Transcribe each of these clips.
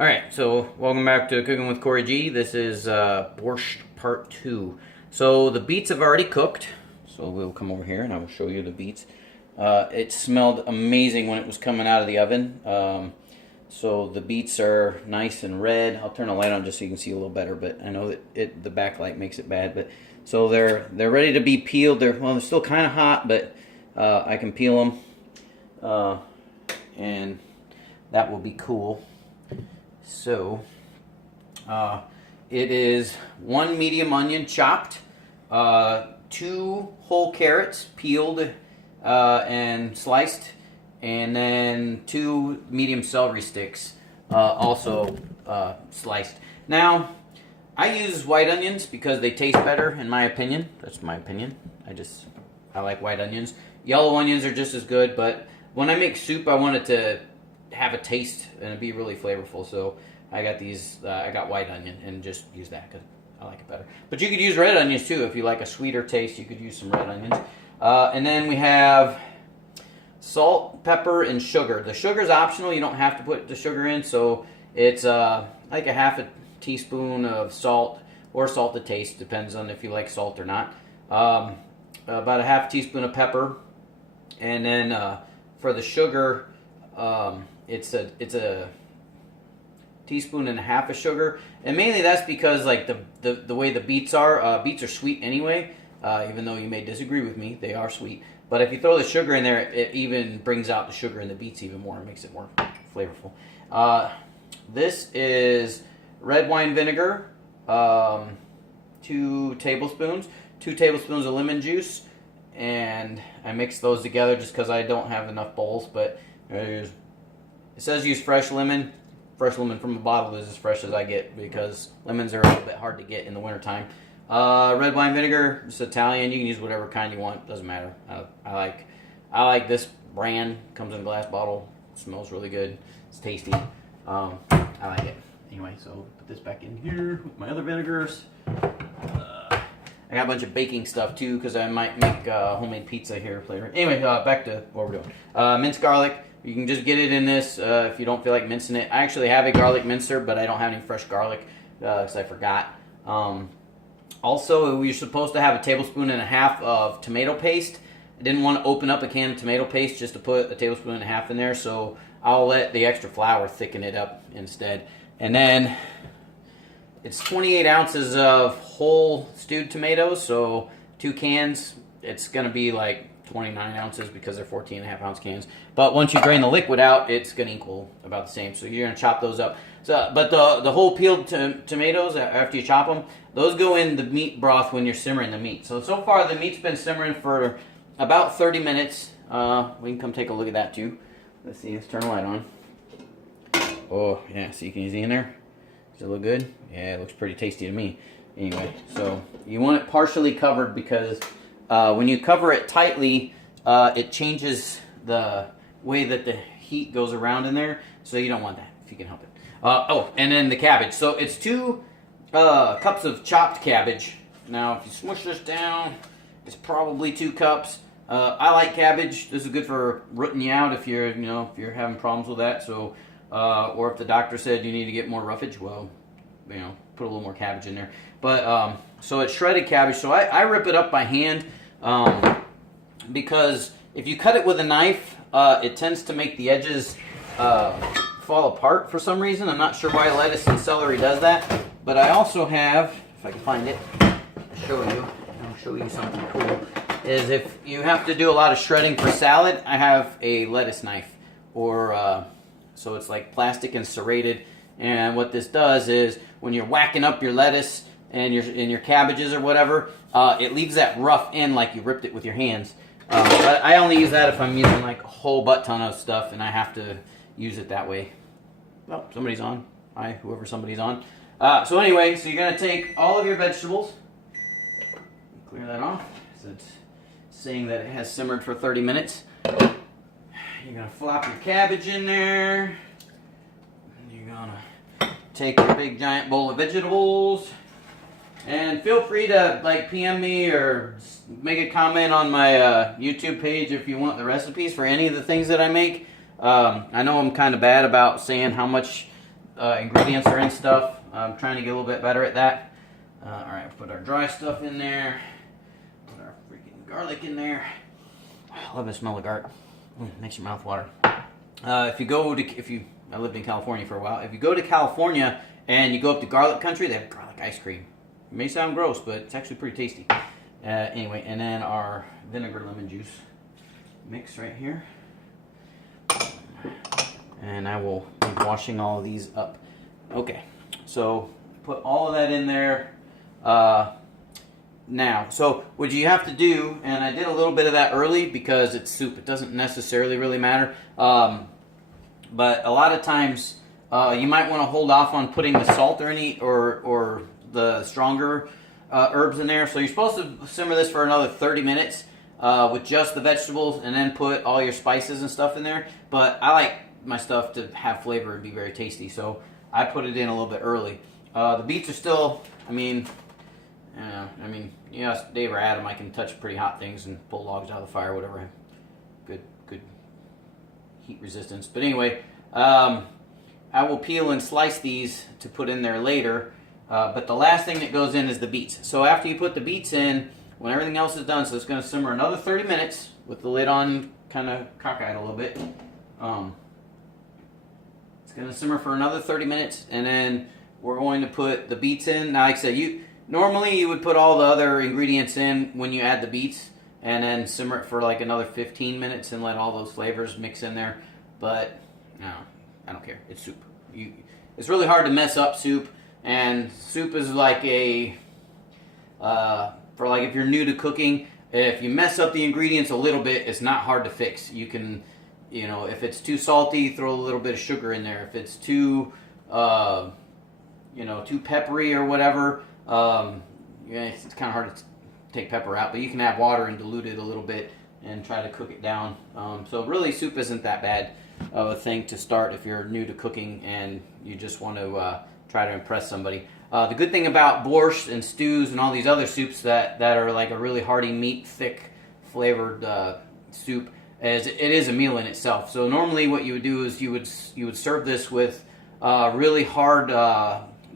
Alright, so welcome back to Cooking with Cory G. This is Borscht Part 2. So the beets have already cooked. So we'll come over here and I will show you the beets. It smelled amazing when it was coming out of the oven. So the beets are nice and red. I'll turn the light on just so you can see a little better, but I know that the backlight makes it bad. But so they're ready to be peeled. They're still kind of hot, but I can peel them, and that will be cool. So, it is 1 medium onion chopped, 2 whole carrots peeled and sliced, and then 2 medium celery sticks also sliced. Now, I use white onions because they taste better, in my opinion. That's my opinion. I like white onions. Yellow onions are just as good, but when I make soup, I want it to have a taste and be really flavorful. So I got these. I got white onion and just use that because I like it better. But you could use red onions too if you like a sweeter taste. You could use some red onions. And then we have salt, pepper, and sugar. The sugar is optional. You don't have to put the sugar in. So it's like a half a teaspoon of salt or salt to taste. Depends on if you like salt or not. About a half teaspoon of pepper, and then for the sugar. It's a teaspoon and a half of sugar, and mainly that's because like the way the beets are sweet anyway. Even though you may disagree with me, they are sweet. But if you throw the sugar in there, it even brings out the sugar in the beets even more. It makes it more flavorful. This is red wine vinegar, 2 tablespoons, 2 tablespoons of lemon juice, and I mix those together just because I don't have enough bowls, but. It says use fresh lemon. Fresh lemon from a bottle is as fresh as I get because lemons are a little bit hard to get in the wintertime. Red wine vinegar, it's Italian. You can use whatever kind you want. Doesn't matter. I like this brand. Comes in a glass bottle. Smells really good. It's tasty. I like it. Anyway, so put this back in here with my other vinegars. I got a bunch of baking stuff too because I might make homemade pizza here later. Anyway, back to what we're doing. Minced garlic. You can just get it in this if you don't feel like mincing it. I actually have a garlic mincer, but I don't have any fresh garlic because I forgot. Also, we're supposed to have a tablespoon and a half of tomato paste. I didn't want to open up a can of tomato paste just to put a tablespoon and a half in there, so I'll let the extra flour thicken it up instead. And then it's 28 ounces of whole stewed tomatoes, so 2 cans. It's going to be like 29 ounces because they're 14.5 ounce cans. But once you drain the liquid out, it's going to equal about the same. So you're going to chop those up. So, but the whole peeled tomatoes, after you chop them, those go in the meat broth when you're simmering the meat. So far the meat's been simmering for about 30 minutes. We can come take a look at that too. Let's see, let's turn the light on. Oh, yeah, see, can you see in there? Does it look good? Yeah, it looks pretty tasty to me. Anyway, so you want it partially covered because when you cover it tightly, it changes the way that the heat goes around in there. So you don't want that if you can help it. Oh, and then the cabbage. So it's 2 cups of chopped cabbage. Now, if you smush this down, it's probably 2 cups. I like cabbage. This is good for rooting you out if you're having problems with that. So, or if the doctor said you need to get more roughage, well, put a little more cabbage in there. But so it's shredded cabbage. So I rip it up by hand because if you cut it with a knife, it tends to make the edges fall apart for some reason. I'm not sure why lettuce and celery does that. But I also have, if I can find it, I'll show you something cool. Is if you have to do a lot of shredding for salad, I have a lettuce knife, or so it's like plastic and serrated. And what this does is when you're whacking up your lettuce and your cabbages or whatever, it leaves that rough end like you ripped it with your hands. But I only use that if I'm using like a whole butt ton of stuff and I have to use it that way. Well, somebody's on. Hi, whoever somebody's on. So anyway, so you're going to take all of your vegetables, clear that off, so it's saying that it has simmered for 30 minutes. You're going to flop your cabbage in there. You're going to take your big giant bowl of vegetables. And feel free to like PM me or make a comment on my YouTube page if you want the recipes for any of the things that I make. I know I'm kind of bad about saying how much ingredients are in stuff. I'm trying to get a little bit better at that. All right, put our dry stuff in there. Put our freaking garlic in there. I love the smell of garlic. Makes your mouth water. I lived in California for a while. If you go to California and you go up to garlic country, they have garlic ice cream. It may sound gross, but it's actually pretty tasty. Anyway, and then our vinegar lemon juice mix right here. And I will be washing all of these up. Okay, so put all of that in there now. So what you have to do, and I did a little bit of that early because it's soup. It doesn't necessarily really matter. But a lot of times you might want to hold off on putting the salt or the stronger herbs in there. So you're supposed to simmer this for another 30 minutes with just the vegetables and then put all your spices and stuff in there. But I like my stuff to have flavor and be very tasty, so I put it in a little bit early. The beets are still, yes, Dave or Adam, I can touch pretty hot things and pull logs out of the fire, whatever. Good heat resistance. But anyway, I will peel and slice these to put in there later. But the last thing that goes in is the beets. So after you put the beets in, when everything else is done, so it's going to simmer another 30 minutes with the lid on, kind of cockeyed a little bit. It's going to simmer for another 30 minutes, and then we're going to put the beets in. Now, like I said, normally you would put all the other ingredients in when you add the beets, and then simmer it for like another 15 minutes and let all those flavors mix in there. But no, I don't care. It's soup. It's really hard to mess up soup, and soup is like if you're new to cooking, if you mess up the ingredients a little bit, it's not hard to fix. You can, if it's too salty, throw a little bit of sugar in there. If it's too, too peppery or whatever, it's kind of hard to take pepper out. But you can add water and dilute it a little bit and try to cook it down. So really, soup isn't that bad of a thing to start if you're new to cooking and you just want to try to impress somebody. The good thing about borscht and stews and all these other soups that are like a really hearty meat, thick flavored soup is it is a meal in itself. So normally what you would do is you would serve this with really hard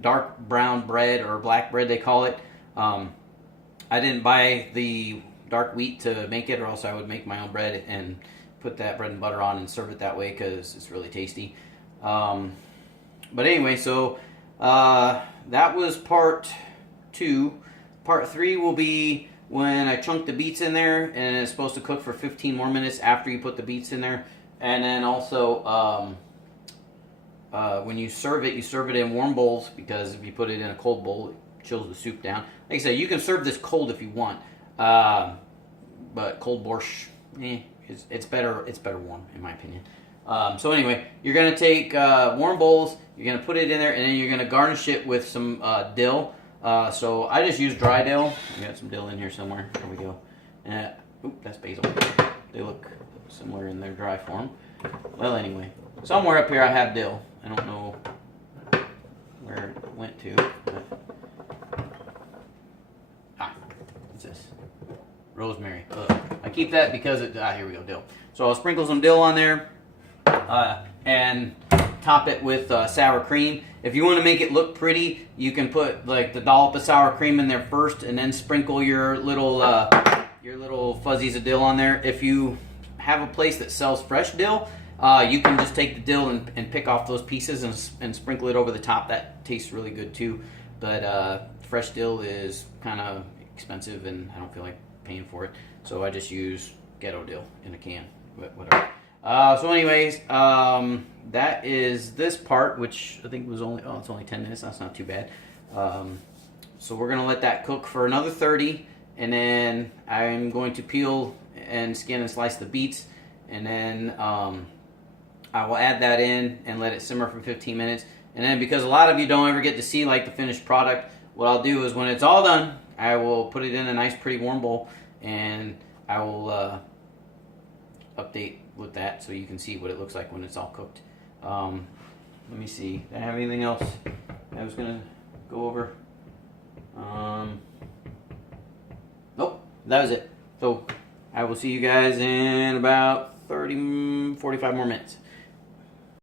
dark brown bread, or black bread they call it. I didn't buy the dark wheat to make it, or else I would make my own bread and put that bread and butter on and serve it that way because it's really tasty. But anyway, so that was part 2. Part 3 will be when I chunk the beets in there, and it's supposed to cook for 15 more minutes after you put the beets in there. And then also, when you serve it in warm bowls, because if you put it in a cold bowl, it chills the soup down. Like I said, you can serve this cold if you want, but cold borscht, it's better warm, in my opinion. So anyway, you're going to take warm bowls, you're going to put it in there, and then you're going to garnish it with some dill. So I just use dry dill. I got some dill in here somewhere. There we go. That's basil. They look similar in their dry form. Well, anyway, somewhere up here I have dill. I don't know where it went to. But... what's this? Rosemary. I keep that because here we go, dill. So I'll sprinkle some dill on there. And top it with sour cream. If you want to make it look pretty, you can put like the dollop of sour cream in there first, and then sprinkle your little fuzzies of dill on there. If you have a place that sells fresh dill, you can just take the dill and pick off those pieces and sprinkle it over the top. That tastes really good too. But fresh dill is kind of expensive, and I don't feel like paying for it. So I just use ghetto dill in a can. Whatever. So anyways, that is this part, which I think was it's only 10 minutes. That's not too bad. So we're going to let that cook for another 30, and then I'm going to peel and skin and slice the beets, and then I will add that in and let it simmer for 15 minutes. And then, because a lot of you don't ever get to see like the finished product, what I'll do is when it's all done, I will put it in a nice pretty warm bowl, and I will update with that so you can see what it looks like when it's all cooked. Let me see. Did I have anything else I was going to go over? Nope, that was it. So I will see you guys in about 45 more minutes.